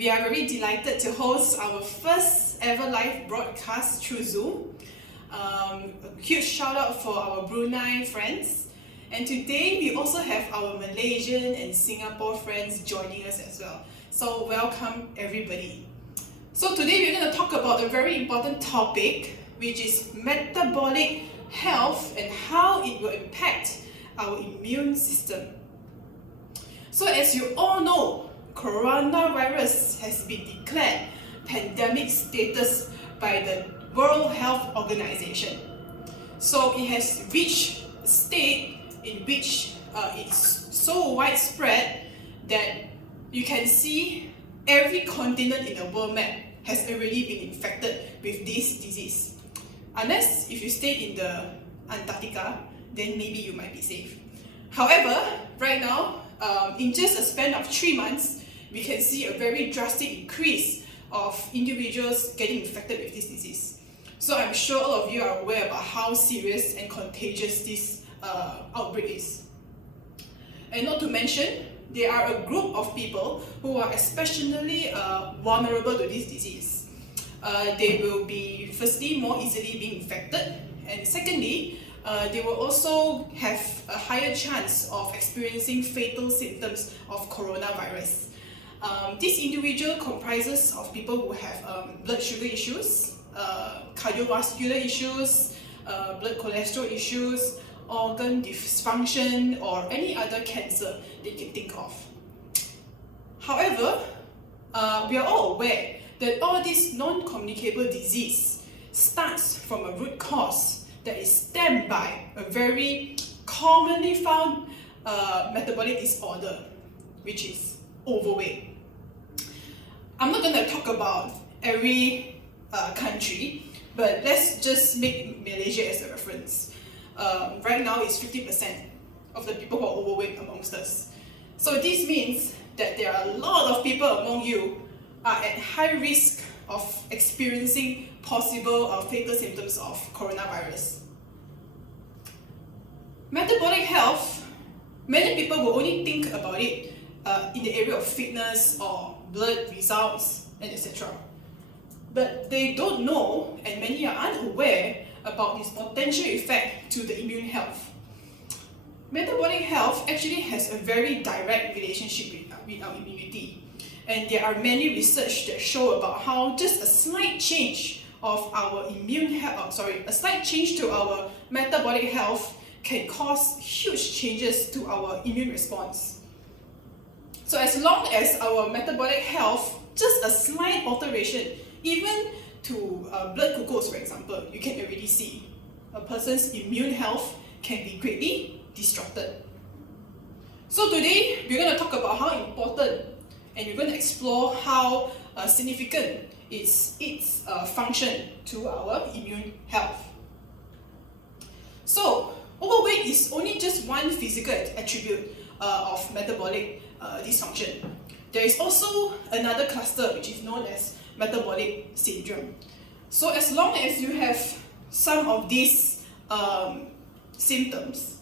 We are very delighted to host our first ever live broadcast through Zoom. A huge shout out for our Brunei friends. And today we also have our Malaysian and Singapore friends joining us as well. So welcome everybody. So today we're going to talk about a very important topic, which is metabolic health and how it will impact our immune system. So as you all know, coronavirus has been declared pandemic status by the World Health Organization. So it has reached a state in which it's so widespread that you can see every continent in the world map has already been infected with this disease. Unless if you stay in the Antarctica, then maybe you might be safe. However, right now, in just a span of 3 months, we can see a very drastic increase of individuals getting infected with this disease. So I'm sure all of you are aware about how serious and contagious this outbreak is. And not to mention, there are a group of people who are especially vulnerable to this disease. They will be firstly more easily being infected, and secondly, they will also have a higher chance of experiencing fatal symptoms of coronavirus. This individual comprises of people who have blood sugar issues, cardiovascular issues, blood cholesterol issues, organ dysfunction, or any other cancer that you can think of. However, we are all aware that all this non-communicable disease starts from a root cause that is stemmed by a very commonly found metabolic disorder, which is overweight. I'm not going to talk about every country, but let's just make Malaysia as a reference. Right now, it's 50% of the people who are overweight amongst us. So this means that there are a lot of people among you are at high risk of experiencing possible or fatal symptoms of coronavirus. Metabolic health, many people will only think about it in the area of fitness or blood results and etc. But they don't know, and many are unaware about this potential effect to the immune health. Metabolic health actually has a very direct relationship with our immunity. And there are many research that show about how just a slight change of our a slight change to our metabolic health can cause huge changes to our immune response. So as long as our metabolic health, just a slight alteration, even to blood glucose, for example, you can already see a person's immune health can be greatly disrupted. So today, we're going to talk about how important, and we're going to explore how significant is its function to our immune health. So, overweight is only just one physical attribute of metabolic dysfunction. There is also another cluster which is known as metabolic syndrome. So as long as you have some of these symptoms,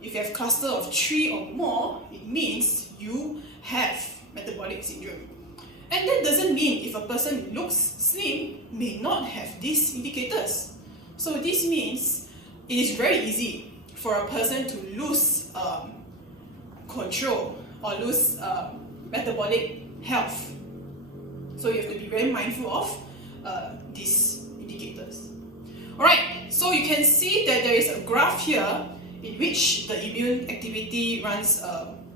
if you have cluster of 3 or more, it means you have metabolic syndrome. And that doesn't mean if a person looks slim may not have these indicators. So this means it is very easy for a person to lose control or lose metabolic health. So you have to be very mindful of these indicators. Alright, so you can see that there is a graph here in which the immune activity runs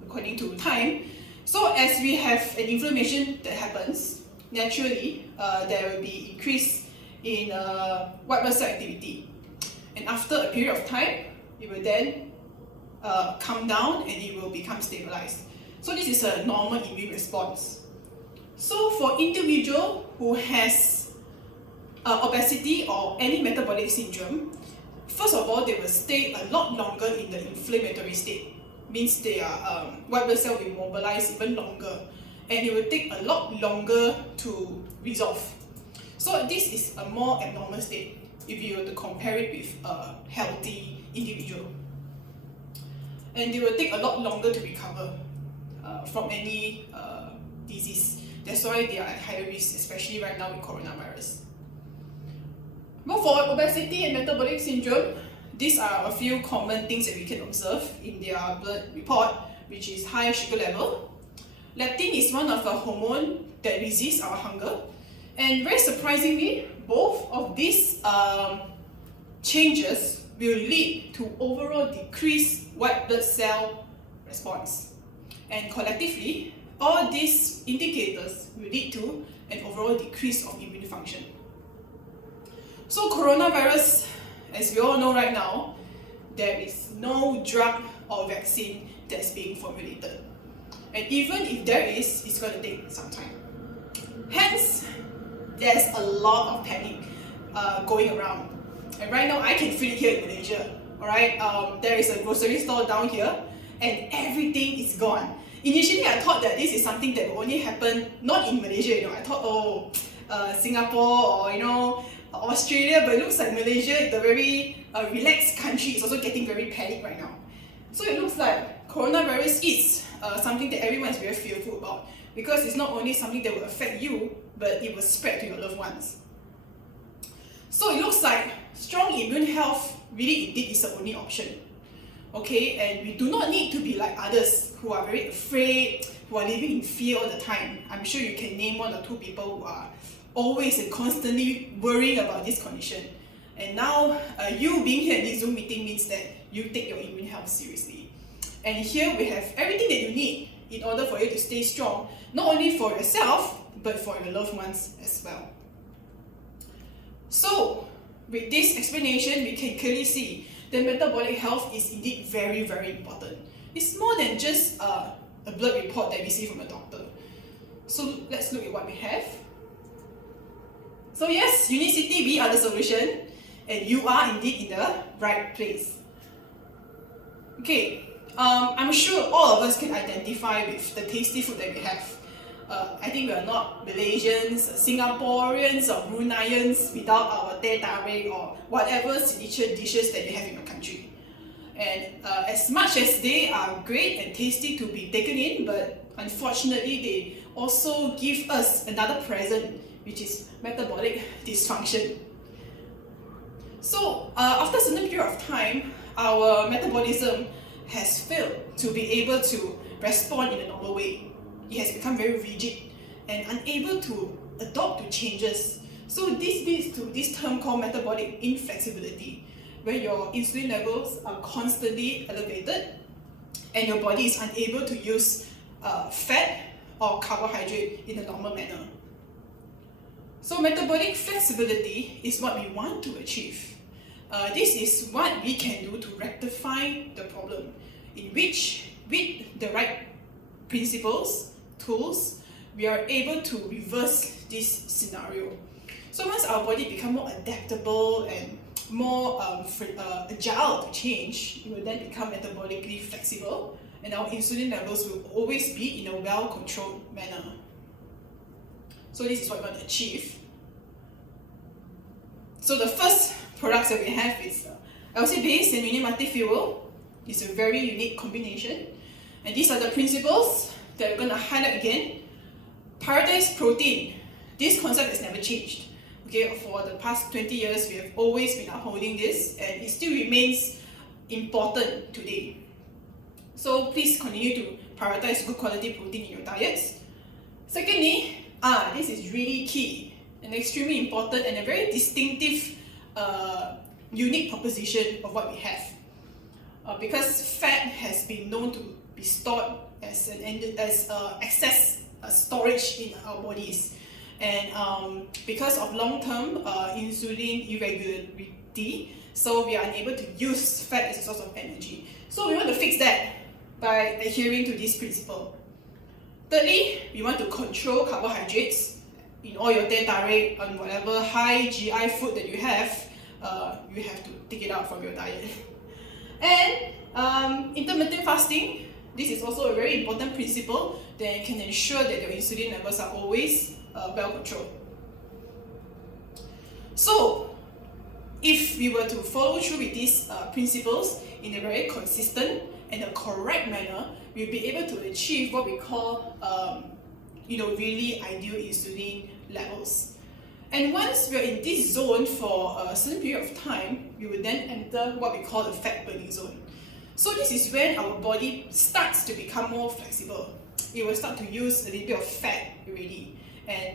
according to time. So as we have an inflammation that happens, naturally there will be increase in white blood cell activity. And after a period of time, it will then come down and it will become stabilized. So this is a normal immune response. So for individual who has obesity or any metabolic syndrome, first of all, they will stay a lot longer in the inflammatory state. Means their white blood cell will mobilize even longer, and it will take a lot longer to resolve. So this is a more abnormal state if you were to compare it with a healthy individual. And they will take a lot longer to recover from any disease. That's why they are at higher risk, especially right now with coronavirus. But for obesity and metabolic syndrome, these are a few common things that we can observe in their blood report, which is high sugar level. Leptin is one of the hormones that resists our hunger. And very surprisingly, both of these changes will lead to overall decreased white blood cell response. And collectively, all these indicators will lead to an overall decrease of immune function. So coronavirus, as we all know right now, there is no drug or vaccine that's being formulated. And even if there is, it's going to take some time. Hence, there's a lot of panic going around. And right now, I can feel it here in Malaysia. Alright, there is a grocery store down here, and everything is gone. Initially, I thought that this is something that will only happen not in Malaysia. I thought, Singapore or Australia, but it looks like Malaysia, the very relaxed country, is also getting very panicked right now. So it looks like coronavirus is something that everyone is very fearful about, because it's not only something that will affect you, but it will spread to your loved ones. So it looks like strong immune health really indeed is the only option. Okay, and we do not need to be like others who are very afraid, who are living in fear all the time. I'm sure you can name one or two people who are always and constantly worrying about this condition. And now, you being here in this Zoom meeting means that you take your immune health seriously. And here we have everything that you need in order for you to stay strong, not only for yourself, but for your loved ones as well. So, with this explanation, we can clearly see that metabolic health is indeed very, very important. It's more than just a blood report that we see from a doctor. So let's look at what we have. So yes, Unicity, we are the solution, and you are indeed in the right place. Okay, I'm sure all of us can identify with the tasty food that we have. I think we are not Malaysians, Singaporeans or Bruneians without our teh tarik or whatever signature dishes that you have in your country. And as much as they are great and tasty to be taken in, but unfortunately they also give us another present, which is metabolic dysfunction. So after a certain period of time, our metabolism has failed to be able to respond in a normal way. It has become very rigid and unable to adapt to changes. So this leads to this term called metabolic inflexibility, where your insulin levels are constantly elevated and your body is unable to use fat or carbohydrate in a normal manner. So metabolic flexibility is what we want to achieve. This is what we can do to rectify the problem, in which with the right principles, tools, we are able to reverse this scenario. So once our body becomes more adaptable and more agile to change, it will then become metabolically flexible, and our insulin levels will always be in a well-controlled manner. So this is what we want to achieve. So the first products that we have is LC-based and unique fuel. It's a very unique combination. And these are the principles that we're going to highlight again. Prioritize protein. This concept has never changed. Okay, for the past 20 years, we have always been upholding this, and it still remains important today. So please continue to prioritize good quality protein in your diets. Secondly, this is really key and extremely important and a very distinctive, unique proposition of what we have. Because fat has been known to be stored as excess storage in our bodies, and because of long-term insulin irregularity, so we are unable to use fat as a source of energy. So we want to fix that by adhering to this principle. Thirdly, we want to control carbohydrates in all your teh tarik and whatever high GI food that you have to take it out from your diet. And intermittent fasting, this is also a very important principle that can ensure that your insulin levels are always well controlled. So, if we were to follow through with these principles in a very consistent and a correct manner, we'll be able to achieve what we call really ideal insulin levels. And once we're in this zone for a certain period of time, we will then enter what we call the fat burning zone. So this is when our body starts to become more flexible. It will start to use a little bit of fat already,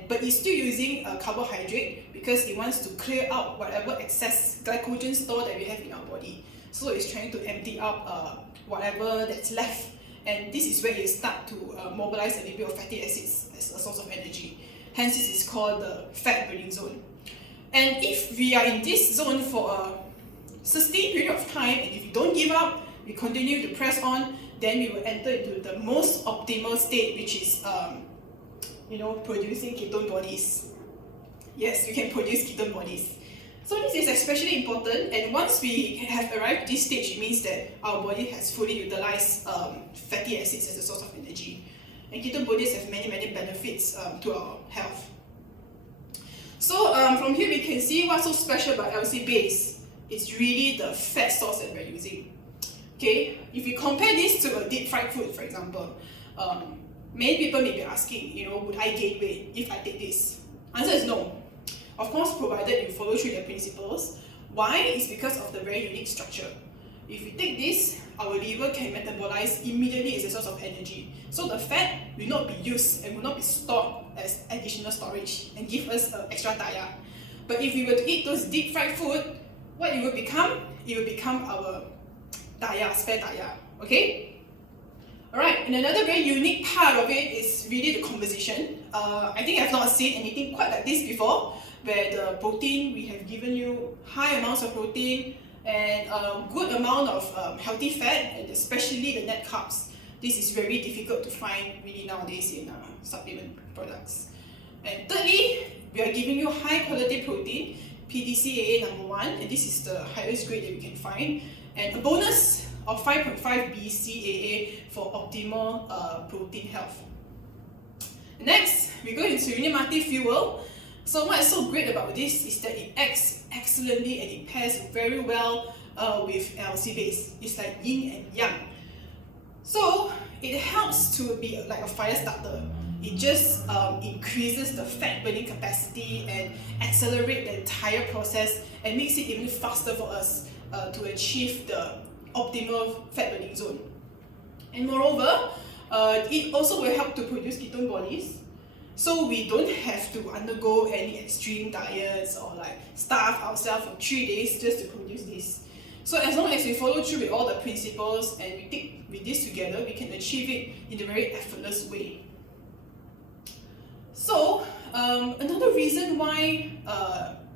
but it's still using a carbohydrate because it wants to clear out whatever excess glycogen store that we have in our body. So it's trying to empty out whatever that's left, and this is where you start to mobilize a little bit of fatty acids as a source of energy. Hence, this is called the fat burning zone. And if we are in this zone for a sustained period of time, and if we don't give up, we continue to press on, then we will enter into the most optimal state, which is producing ketone bodies. Yes, we can produce ketone bodies. So this is especially important, and once we have arrived at this stage, it means that our body has fully utilized fatty acids as a source of energy. And ketone bodies have many benefits to our health. So from here we can see what's so special about LC base. It's really the fat source that we're using. Okay, if we compare this to a deep fried food, for example, many people may be asking, would I gain weight if I take this? Answer is no. Of course, provided you follow through the principles. Why? It's because of the very unique structure. If we take this, our liver can metabolize immediately as a source of energy. So the fat will not be used and will not be stored as additional storage and give us extra diet. But if we were to eat those deep fried food, what it will become? It will become our spare diet. Okay? Alright, and another very unique part of it is really the composition. I think I've not seen anything quite like this before, where the protein, we have given you high amounts of protein and a good amount of healthy fat, and especially the net carbs. This is very difficult to find really nowadays in supplement products. And thirdly, we are giving you high quality protein, PDCAA number 1, and this is the highest grade that we can find, and a bonus of 5.5 BCAA for optimal protein health. Next, we go into Unimati fuel. So what is so great about this is that it acts excellently and it pairs very well with LC base. It's like yin and yang. So it helps to be like a fire starter. It just increases the fat burning capacity and accelerate the entire process and makes it even faster for us to achieve the optimal fat burning zone. And moreover, it also will help to produce ketone bodies. So we don't have to undergo any extreme diets or like starve ourselves for 3 days just to produce this. So as long as we follow through with all the principles and we take with this together, we can achieve it in a very effortless way. So another reason why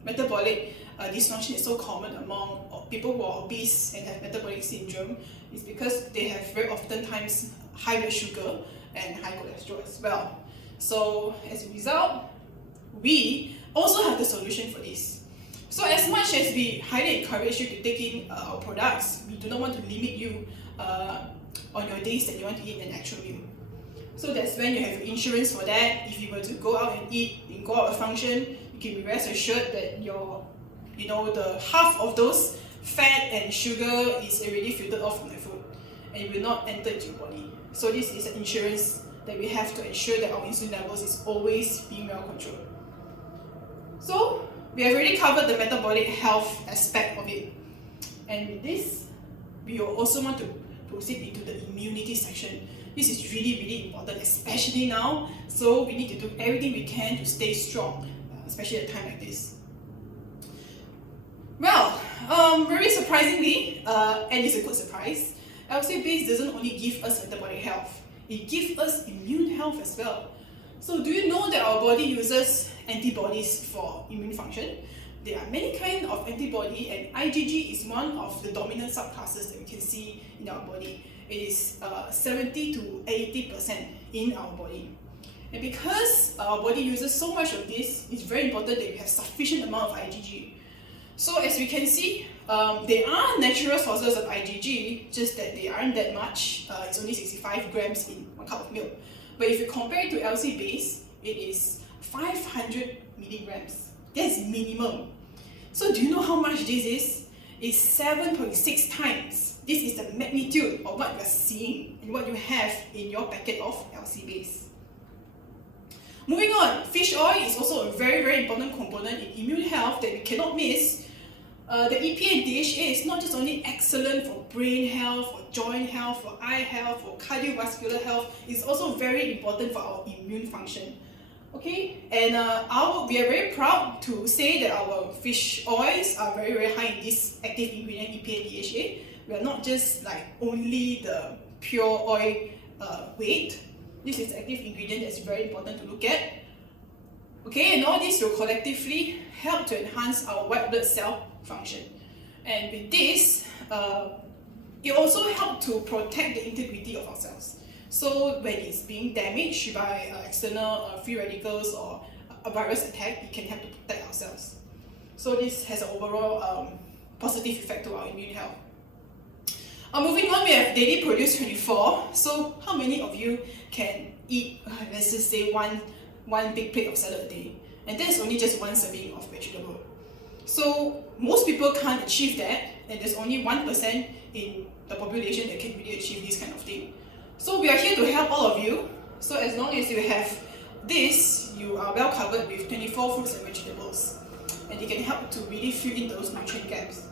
metabolic dysfunction is so common among people who are obese and have metabolic syndrome is because they have very oftentimes high blood sugar and high cholesterol as well. So as a result, we also have the solution for this. So as much as we highly encourage you to take in our products, we do not want to limit you on your days that you want to eat an actual meal. So that's when you have insurance for that. If you were to go out and eat and go out and function, you can be rest assured that the half of those fat and sugar is already filtered off from the food and it will not enter into your body. So this is an insurance that we have to ensure that our insulin levels is always being well controlled. So we have already covered the metabolic health aspect of it. And with this, we will also want to proceed into the immunity section. This is really important, especially now. So we need to do everything we can to stay strong, especially at a time like this. Well, very surprisingly, and it's a good surprise, LC base doesn't only give us metabolic health, it gives us immune health as well. So do you know that our body uses antibodies for immune function? There are many kinds of antibody, and IgG is one of the dominant subclasses that we can see in our body. It is 70 to 80% in our body. And because our body uses so much of this, it's very important that we have sufficient amount of IgG. So as we can see, there are natural sources of IgG, just that they aren't that much. It's only 65 grams in 1 cup of milk. But if you compare it to LC base, it is 500 milligrams. That's minimum. So do you know how much this is? It's 7.6 times. This is the magnitude of what you're seeing and what you have in your packet of LC base. Moving on, fish oil is also a very important component in immune health that we cannot miss. The EPA and DHA is not just only excellent for brain health, for joint health, for eye health, for cardiovascular health, it's also very important for our immune function. Okay, and we are very proud to say that our fish oils are very high in this active ingredient EPA and DHA. We are not just like only the pure oil weight. This is active ingredient that's very important to look at. Okay, and all this will collectively help to enhance our white blood cell function. And with this, it also helps to protect the integrity of our cells. So when it's being damaged by external free radicals or a virus attack, it can help to protect ourselves. So this has an overall positive effect to our immune health. Moving on, we have daily produce 24. So how many of you can eat, let's just say one big plate of salad a day? And that's only just one serving of vegetable. So most people can't achieve that, and there's only 1% in the population that can really achieve this kind of thing. So we are here to help all of you. So as long as you have this, you are well covered with 24 fruits and vegetables, and it can help to really fill in those nutrient gaps.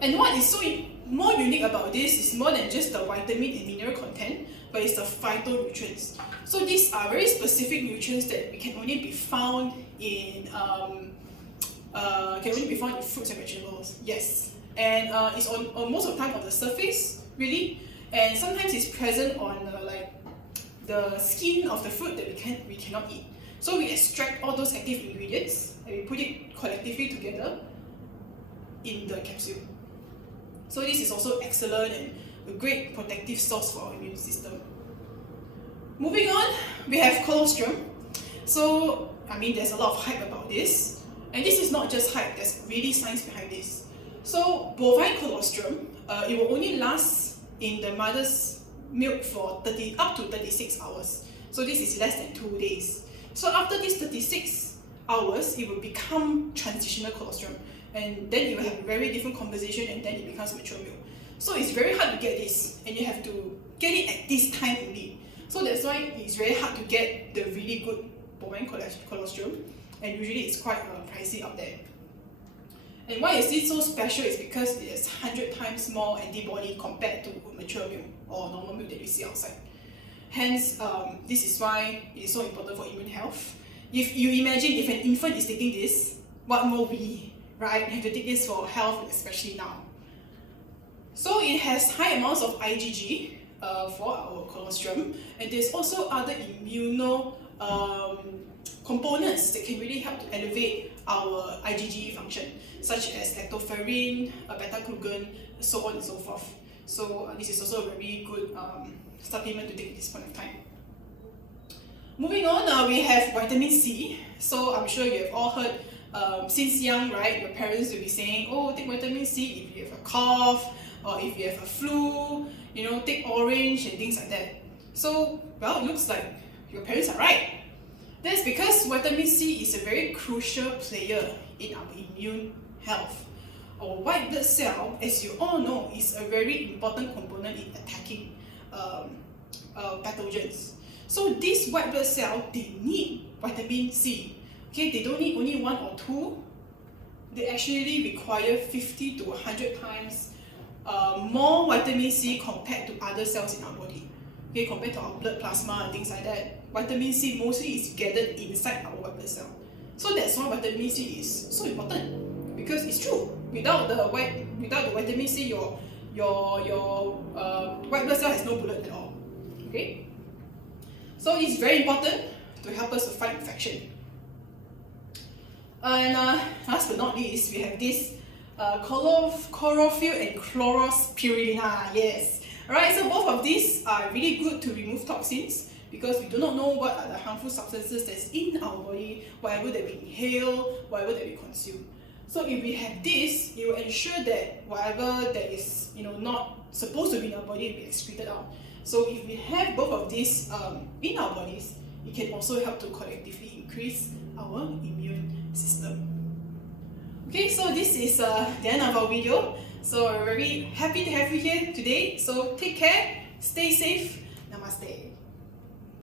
And what is so more unique about this is more than just the vitamin and mineral content, but it's the phytonutrients. So these are very specific nutrients that can only be found in fruits and vegetables. Yes, and it's on most of the time on the surface, really, and sometimes it's present on the skin of the fruit that we cannot eat. So we extract all those active ingredients and we put it collectively together in the capsule. So this is also excellent and a great protective source for our immune system. Moving on, we have colostrum. So, there's a lot of hype about this. And this is not just hype, there's really science behind this. So, bovine colostrum, it will only last in the mother's milk for up to 36 hours. So this is less than 2 days. So after these 36 hours, it will become transitional colostrum. And then it will have a very different composition, and then it becomes mature milk. So it's very hard to get this, and you have to get it at this time only. So that's why it's very hard to get the really good bovine colostrum, and usually it's quite pricey out there. And why is this so special is because it has 100 times more antibody compared to mature milk or normal milk that you see outside. Hence, this is why it is so important for immune health. If you imagine if an infant is taking this, what more we, right, have to take this for health, especially now. So it has high amounts of IgG for our colostrum, and there's also other immuno components that can really help to elevate our IgG function, such as lactoferrin, beta-glucan, so on and so forth. So this is also a very good supplement to take at this point of time. Moving on, we have vitamin C. So I'm sure you have all heard since young, right? Your parents will be saying, "Oh, take vitamin C if you have a cough or if you have a flu. Take orange and things like that." So, well, it looks like your parents are right. That's because vitamin C is a very crucial player in our immune health. Our white blood cell, as you all know, is a very important component in attacking pathogens. So this white blood cell, they need vitamin C. Okay, they don't need only 1 or 2. They actually require 50 to 100 times more vitamin C compared to other cells in our body. Okay, compared to our blood plasma and things like that, vitamin C mostly is gathered inside our white blood cell. So that's why vitamin C is so important, because it's true. Without the vitamin C, your white blood cell has no bullet at all. Okay, so it's very important to help us to fight infection. And last but not least, we have this chlorophyll and chlorospirulina. Yes. Alright, so both of these are really good to remove toxins, because we do not know what are the harmful substances that's in our body, whatever that we inhale, whatever that we consume. So if we have this, it will ensure that whatever that is not supposed to be in our body will be excreted out. So if we have both of these in our bodies, it can also help to collectively increase our immune system. Okay, so this is the end of our video. So we're very happy to have you here today. So take care, stay safe, namaste.